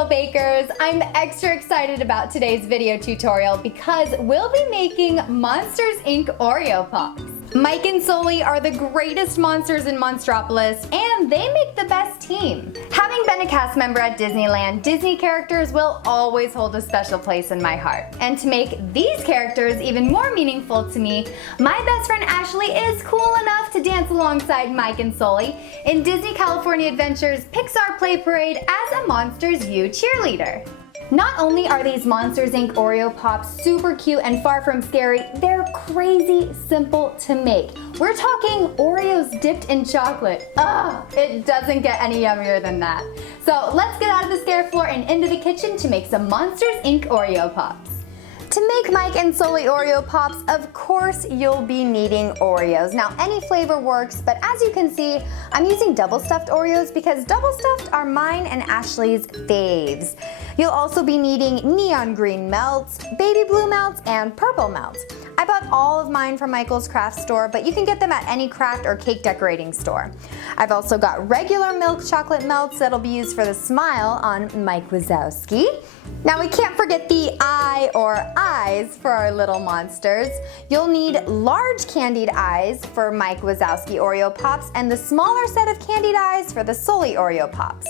little bakers. I'm extra excited about today's video tutorial because we'll be making Monsters Inc. Oreo Pops. Mike and Sulley are the greatest monsters in Monstropolis, and they make the best team. Having been a cast member at Disneyland, Disney characters will always hold a special place in my heart. And to make these characters even more meaningful to me, my best friend Ashley is cool enough to dance alongside Mike and Sulley in Disney California Adventure's Pixar Play Parade as a Monsters U cheerleader. Not only are these Monsters Inc. Oreo Pops super cute and far from scary, they're crazy simple to make. We're talking Oreos dipped in chocolate. Ugh, it doesn't get any yummier than that. So let's get out of the scare floor and into the kitchen to make some Monsters Inc. Oreo Pops. To make Mike and Sulley Oreo Pops, of course you'll be needing Oreos. Now any flavor works, but as you can see, I'm using double stuffed Oreos because double stuffed are mine and Ashley's faves. You'll also be needing neon green melts, baby blue melts, and purple melts. I bought all of mine from Michael's craft store, but you can get them at any craft or cake decorating store. I've also got regular milk chocolate melts that'll be used for the smile on Mike Wazowski. Now we can't forget the eye or eyes for our little monsters. You'll need large candied eyes for Mike Wazowski Oreo Pops and the smaller set of candied eyes for the Sulley Oreo Pops.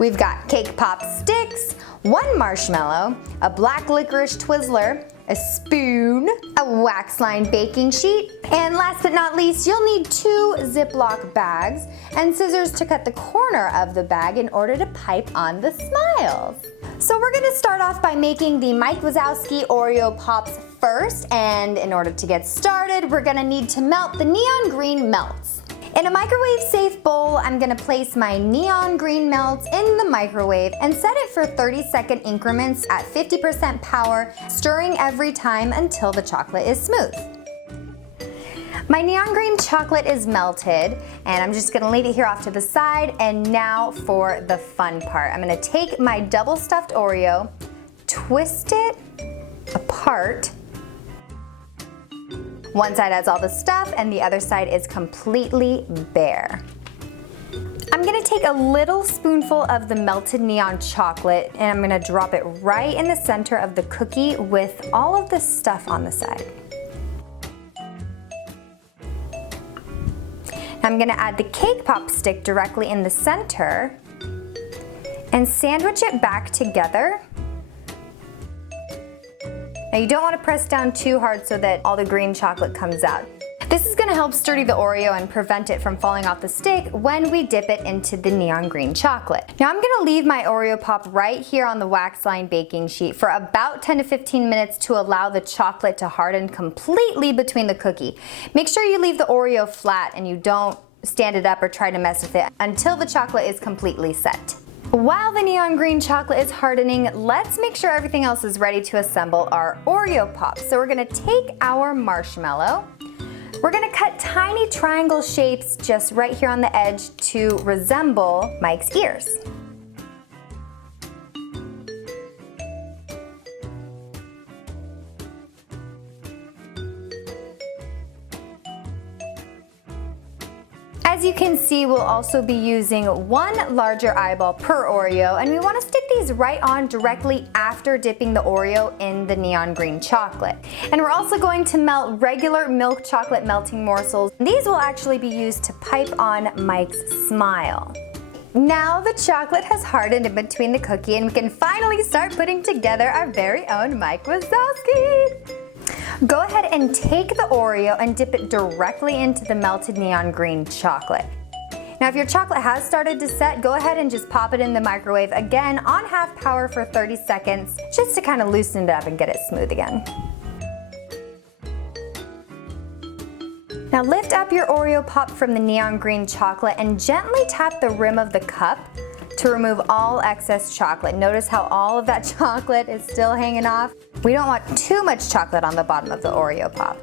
We've got cake pop sticks, 1 marshmallow, a black licorice Twizzler, a spoon, a wax-lined baking sheet, and last but not least, you'll need 2 Ziploc bags and scissors to cut the corner of the bag in order to pipe on the smiles. So we're gonna start off by making the Mike Wazowski Oreo Pops first, and in order to get started, we're gonna need to melt the neon green melts. In a microwave-safe bowl, I'm gonna place my neon green melts in the microwave and set it for 30-second increments at 50% power, stirring every time until the chocolate is smooth. My neon green chocolate is melted, and I'm just gonna leave it here off to the side, and now for the fun part. I'm gonna take my double stuffed Oreo, twist it apart. One side has all the stuff and the other side is completely bare. I'm gonna take a little spoonful of the melted neon chocolate and I'm gonna drop it right in the center of the cookie with all of the stuff on the side. I'm gonna add the cake pop stick directly in the center and sandwich it back together. Now you don't want to press down too hard so that all the green chocolate comes out. This is going to help sturdy the Oreo and prevent it from falling off the stick when we dip it into the neon green chocolate. Now I'm going to leave my Oreo Pop right here on the wax-lined baking sheet for about 10 to 15 minutes to allow the chocolate to harden completely between the cookie. Make sure you leave the Oreo flat and you don't stand it up or try to mess with it until the chocolate is completely set. While the neon green chocolate is hardening, let's make sure everything else is ready to assemble our Oreo Pops. So we're gonna take our marshmallow. We're gonna cut tiny triangle shapes just right here on the edge to resemble Mike's ears. As you can see, we'll also be using 1 larger eyeball per Oreo, and we want to stick these right on directly after dipping the Oreo in the neon green chocolate. And we're also going to melt regular milk chocolate melting morsels. These will actually be used to pipe on Mike's smile. Now the chocolate has hardened in between the cookie and we can finally start putting together our very own Mike Wazowski. Go ahead and take the Oreo and dip it directly into the melted neon green chocolate. Now if your chocolate has started to set, go ahead and just pop it in the microwave again on half power for 30 seconds just to kind of loosen it up and get it smooth again. Now lift up your Oreo Pop from the neon green chocolate and gently tap the rim of the cup to remove all excess chocolate. Notice how all of that chocolate is still hanging off. We don't want too much chocolate on the bottom of the Oreo Pop.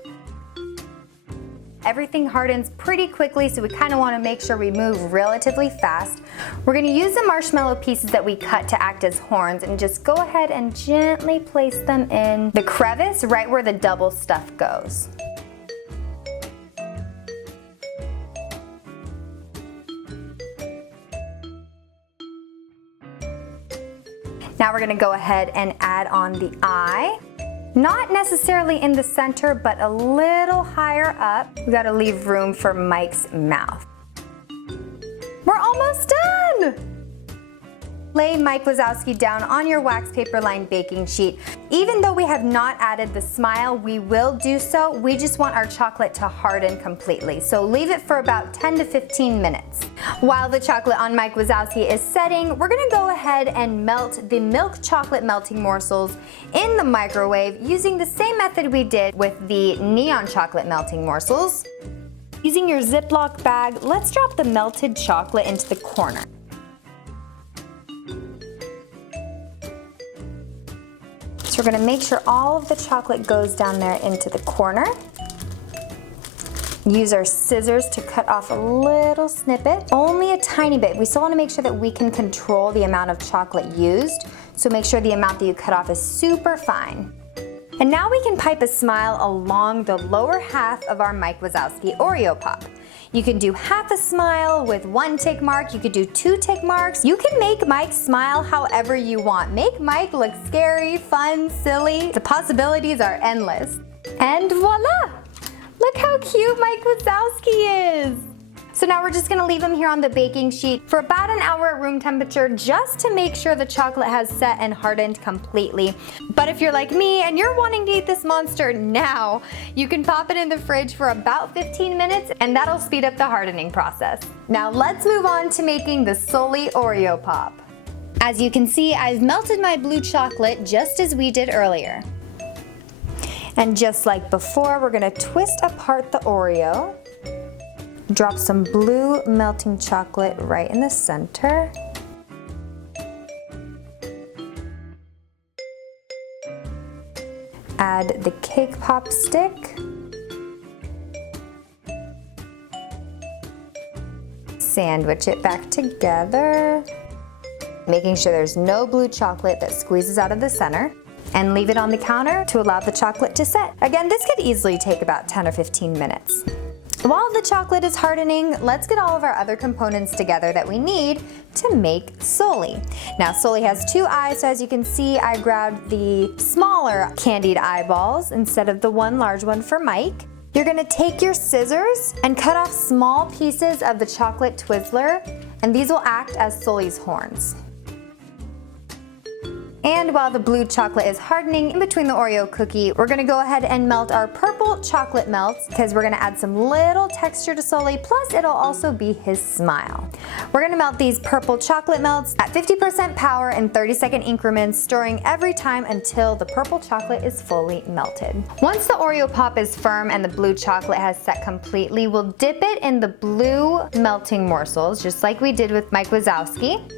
Everything hardens pretty quickly, so we kind of want to make sure we move relatively fast. We're going to use the marshmallow pieces that we cut to act as horns and just go ahead and gently place them in the crevice right where the double stuff goes. Now we're gonna go ahead and add on the eye. Not necessarily in the center, but a little higher up. We gotta leave room for Mike's mouth. We're almost done! Lay Mike Wazowski down on your wax paper lined baking sheet. Even though we have not added the smile, we will do so. We just want our chocolate to harden completely. So leave it for about 10 to 15 minutes. While the chocolate on Mike Wazowski is setting, we're gonna go ahead and melt the milk chocolate melting morsels in the microwave using the same method we did with the neon chocolate melting morsels. Using your Ziploc bag, let's drop the melted chocolate into the corner. So we're gonna make sure all of the chocolate goes down there into the corner. Use our scissors to cut off a little snippet, only a tiny bit. We still wanna make sure that we can control the amount of chocolate used, so make sure the amount that you cut off is super fine. And now we can pipe a smile along the lower half of our Mike Wazowski Oreo Pop. You can do half a smile with 1 tick mark, you could do 2 tick marks. You can make Mike smile however you want. Make Mike look scary, fun, silly. The possibilities are endless. And voila! Look how cute Mike Wazowski is! So now we're just gonna leave him here on the baking sheet for about an hour at room temperature just to make sure the chocolate has set and hardened completely. But if you're like me and you're wanting to eat this monster now, you can pop it in the fridge for about 15 minutes and that'll speed up the hardening process. Now let's move on to making the Sulley Oreo Pop. As you can see, I've melted my blue chocolate just as we did earlier. And just like before, we're gonna twist apart the Oreo. Drop some blue melting chocolate right in the center. Add the cake pop stick. Sandwich it back together. Making sure there's no blue chocolate that squeezes out of the center. And leave it on the counter to allow the chocolate to set. Again, this could easily take about 10 or 15 minutes. While the chocolate is hardening, let's get all of our other components together that we need to make Sulley. Now Sulley has 2 eyes, so as you can see, I grabbed the smaller candied eyeballs instead of the one large one for Mike. You're gonna take your scissors and cut off small pieces of the chocolate Twizzler, and these will act as Sulley's horns. And while the blue chocolate is hardening in between the Oreo cookie, we're gonna go ahead and melt our purple chocolate melts because we're gonna add some little texture to Sulley, plus it'll also be his smile. We're gonna melt these purple chocolate melts at 50% power in 30-second increments, stirring every time until the purple chocolate is fully melted. Once the Oreo Pop is firm and the blue chocolate has set completely, we'll dip it in the blue melting morsels, just like we did with Mike Wazowski.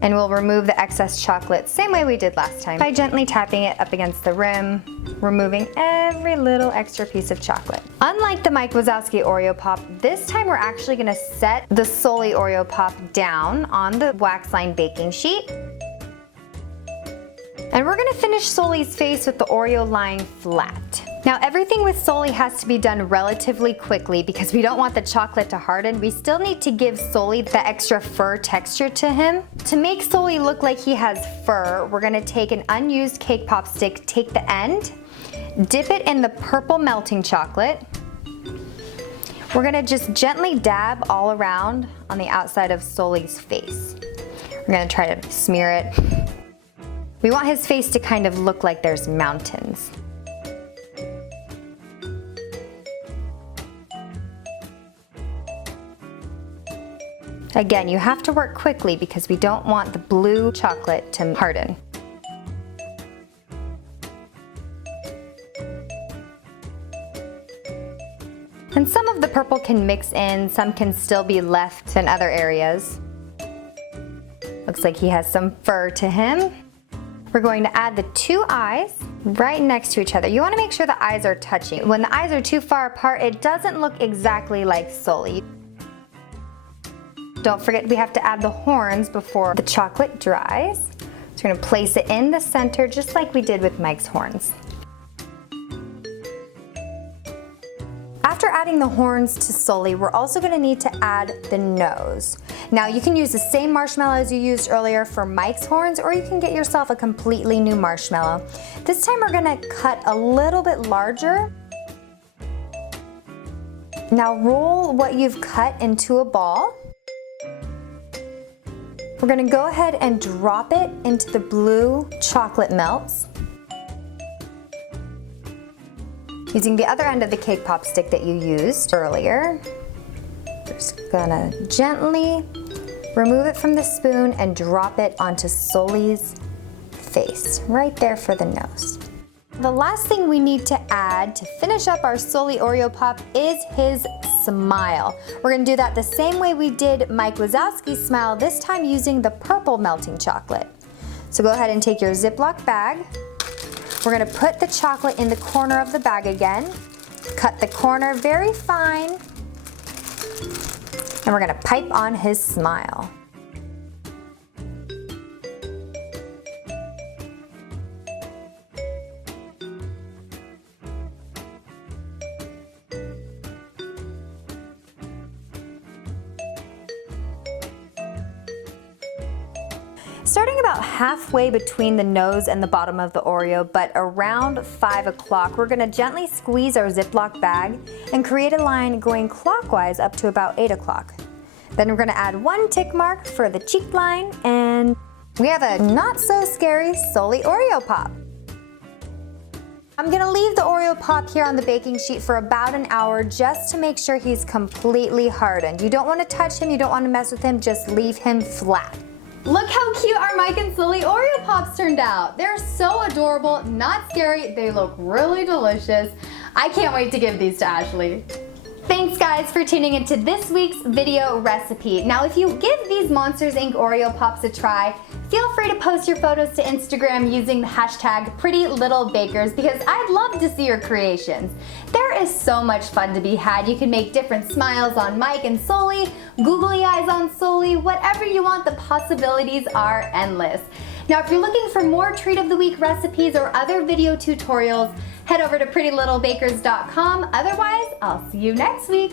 And we'll remove the excess chocolate same way we did last time by gently tapping it up against the rim, removing every little extra piece of chocolate. Unlike the Mike Wazowski Oreo Pop, this time we're actually gonna set the Sulley Oreo Pop down on the wax line baking sheet. And we're gonna finish Sulley's face with the Oreo lying flat. Now everything with Sulley has to be done relatively quickly because we don't want the chocolate to harden. We still need to give Sulley the extra fur texture to him. To make Sulley look like he has fur, we're gonna take an unused cake pop stick, take the end, dip it in the purple melting chocolate. We're gonna just gently dab all around on the outside of Sulley's face. We're gonna try to smear it. We want his face to kind of look like there's mountains. Again, you have to work quickly because we don't want the blue chocolate to harden. And some of the purple can mix in, some can still be left in other areas. Looks like he has some fur to him. We're going to add the 2 eyes right next to each other. You want to make sure the eyes are touching. When the eyes are too far apart, it doesn't look exactly like Sulley. Don't forget we have to add the horns before the chocolate dries. So we're going to place it in the center just like we did with Mike's horns. After adding adding the horns to Sulley, we're also gonna need to add the nose. Now you can use the same marshmallows you used earlier for Mike's horns, or you can get yourself a completely new marshmallow. This time we're gonna cut a little bit larger. Now roll what you've cut into a ball. We're gonna go ahead and drop it into the blue chocolate melts. Using the other end of the cake pop stick that you used earlier. Just gonna gently remove it from the spoon and drop it onto Sulley's face, right there for the nose. The last thing we need to add to finish up our Sulley Oreo Pop is his smile. We're gonna do that the same way we did Mike Wazowski's smile, this time using the purple melting chocolate. So go ahead and take your Ziploc bag. We're gonna put the chocolate in the corner of the bag again, cut the corner very fine, and we're gonna pipe on his smile. Starting about halfway between the nose and the bottom of the Oreo, but around 5 o'clock, we're gonna gently squeeze our Ziploc bag and create a line going clockwise up to about 8 o'clock. Then we're gonna add 1 tick mark for the cheek line, and we have a not so scary Sulley Oreo Pop. I'm gonna leave the Oreo Pop here on the baking sheet for about an hour just to make sure he's completely hardened. You don't wanna touch him, you don't wanna mess with him, just leave him flat. Look how cute our Mike and Sulley Oreo Pops turned out. They're so adorable, not scary, they look really delicious. I can't wait to give these to Ashley. Thanks guys for tuning into this week's video recipe. Now if you give these Monsters Inc. Oreo Pops a try, feel free to post your photos to Instagram using the hashtag PrettyLittleBakers because I'd love to see your creations. There is so much fun to be had. You can make different smiles on Mike and Sulley, googly eyes on Sulley, whatever you want, the possibilities are endless. Now if you're looking for more Treat of the Week recipes or other video tutorials, head over to prettylittlebakers.com. Otherwise, I'll see you next week.